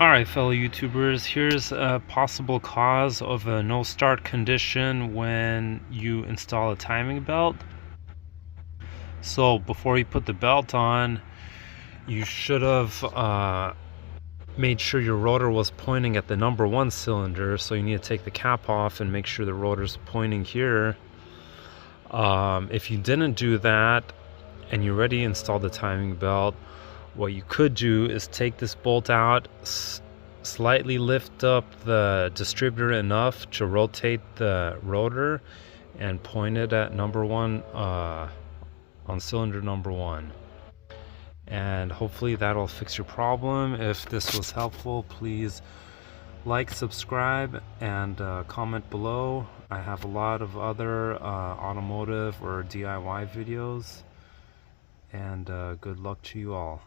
Alright, fellow YouTubers, here's a possible cause of a no start condition when you install a timing belt. So before you put the belt on, you should have made sure your rotor was pointing at the number 1 cylinder, so you need to take the cap off and make sure the rotor's pointing here. If you didn't do that and you already installed the timing belt, what you could do is take this bolt out, slightly lift up the distributor enough to rotate the rotor and point it at number 1 on cylinder number 1, and hopefully that'll fix your problem. If this was helpful, please like, subscribe, and comment below. I have a lot of other automotive or DIY videos, and good luck to you all.